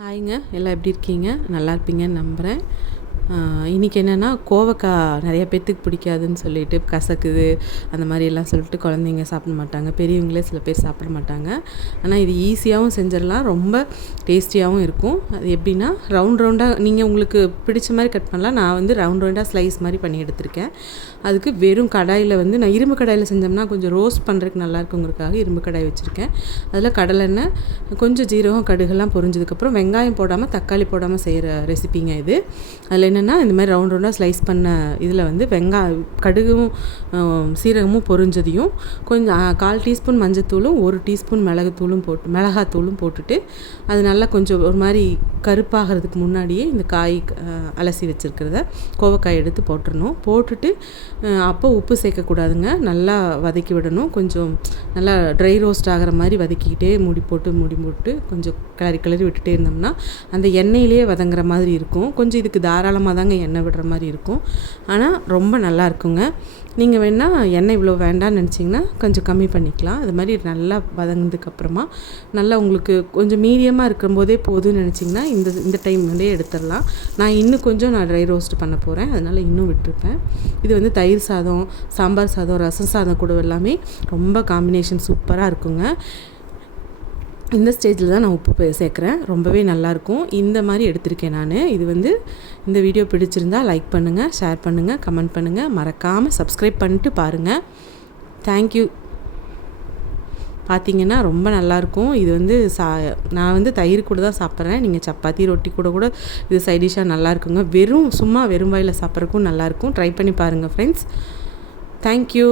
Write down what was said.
ஹாய்ங்க, எல்லாம் எப்படி இருக்கீங்க? நல்லா இருப்பீங்கன்னு நம்புகிறேன். இன்றைக்கி என்னென்னா, கோவக்காய் நிறைய பேர்த்துக்கு பிடிக்காதுன்னு சொல்லிட்டு கசக்குது அந்த மாதிரியெல்லாம் சொல்லிட்டு குழந்தைங்க சாப்பிட மாட்டாங்க. பெரியவங்களே சில பேர் சாப்பிட மாட்டாங்க. ஆனால் இது ஈஸியாகவும் செஞ்சிடலாம், ரொம்ப டேஸ்டியாகவும் இருக்கும். அது எப்படின்னா, ரவுண்ட் ரவுண்டாக நீங்கள் உங்களுக்கு பிடிச்ச மாதிரி கட் பண்ணலாம். நான் வந்து ரவுண்ட் ரவுண்டாக ஸ்லைஸ் மாதிரி பண்ணி எடுத்திருக்கேன். அதுக்கு வெறும் கடாயில் வந்து நான் இரும்பு கடாயில் செஞ்சோம்னா கொஞ்சம் ரோஸ்ட் பண்ணுறதுக்கு நல்லாயிருக்குங்கிறதுக்காக இரும்பு கடாய் வச்சுருக்கேன். அதில் கடலெண்ணெய், கொஞ்சம் ஜீரகம், கடுகுலாம் பொரிஞ்சதுக்கப்புறம் வெங்காயம் போடாமல் தக்காளி போடாமல் செய்கிற ரெசிபிங்க இது. அதில் என்னென்னா, இந்த மாதிரி ரவுண்ட் ரவுண்டாக ஸ்லைஸ் பண்ண இதில் வந்து கடுகும் சீரகமும் பொரிஞ்சதையும் கொஞ்சம் 1/4 டீஸ்பூன் மஞ்சத்தூளும் 1 டீஸ்பூன் மிளகாத்தூளும் போட்டுட்டு அது நல்லா கொஞ்சம் ஒரு மாதிரி கருப்பாகிறதுக்கு முன்னாடியே இந்த காய் அலசி வச்சுருக்கிறத கோவக்காய் எடுத்து போட்டுடணும். போட்டுட்டு அப்போ உப்பு சேர்க்கக்கூடாதுங்க, நல்லா வதக்கி விடணும். கொஞ்சம் நல்லா ட்ரை ரோஸ்ட் ஆகிற மாதிரி வதக்கிக்கிட்டே மூடி போட்டு கொஞ்சம் கிளறி விட்டுட்டே இருந்தோம்னா அந்த எண்ணெயிலே வதங்குற மாதிரி இருக்கும். கொஞ்சம் இதுக்கு தாராளமாக தாங்க எண்ணெய் விடுற மாதிரி இருக்கும், ஆனால் ரொம்ப நல்லா இருக்குங்க. நீங்கள் வேணால் எண்ணெய் இவ்வளோ வேண்டாம்னு நினச்சிங்கன்னா கொஞ்சம் கம்மி பண்ணிக்கலாம். அது மாதிரி நல்லா வதங்கினதுக்கப்புறமா நல்லா உங்களுக்கு கொஞ்சம் மீடியமாக இருக்கும்போதே போதும்னு நினச்சிங்கன்னா இந்த டைம் வந்து எடுத்துடலாம். நான் இன்னும் கொஞ்சம் ட்ரை ரோஸ்ட் பண்ண போகிறேன், அதனால் இன்னும் விட்டுருப்பேன். இது வந்து தயிர் சாதம், சாம்பார் சாதம், ரசம் சாதம் கூட எல்லாமே ரொம்ப காம்பினேஷன் சூப்பராக இருக்குங்க. இந்த ஸ்டேஜில் தான் நான் உப்பு சேர்க்குறேன், ரொம்பவே நல்லாயிருக்கும். இந்த மாதிரி எடுத்திருக்கேன் நான். இது வந்து இந்த வீடியோ பிடிச்சிருந்தா லைக் பண்ணுங்கள், ஷேர் பண்ணுங்கள், கமெண்ட் பண்ணுங்கள், மறக்காமல் சப்ஸ்கிரைப் பண்ணிட்டு பாருங்கள். தேங்க்யூ. பார்த்திங்கன்னா ரொம்ப நல்லாயிருக்கும். இது வந்து நான் வந்து தயிர் கூட தான் சாப்பிட்றேன். நீங்கள் சப்பாத்தி ரொட்டி கூட இது சைடிஷாக நல்லாயிருக்குங்க. சும்மா வெறும் வாயில் சாப்பிட்றதுக்கும் நல்லாயிருக்கும். ட்ரை பண்ணி பாருங்கள் ஃப்ரெண்ட்ஸ். தேங்க்யூ.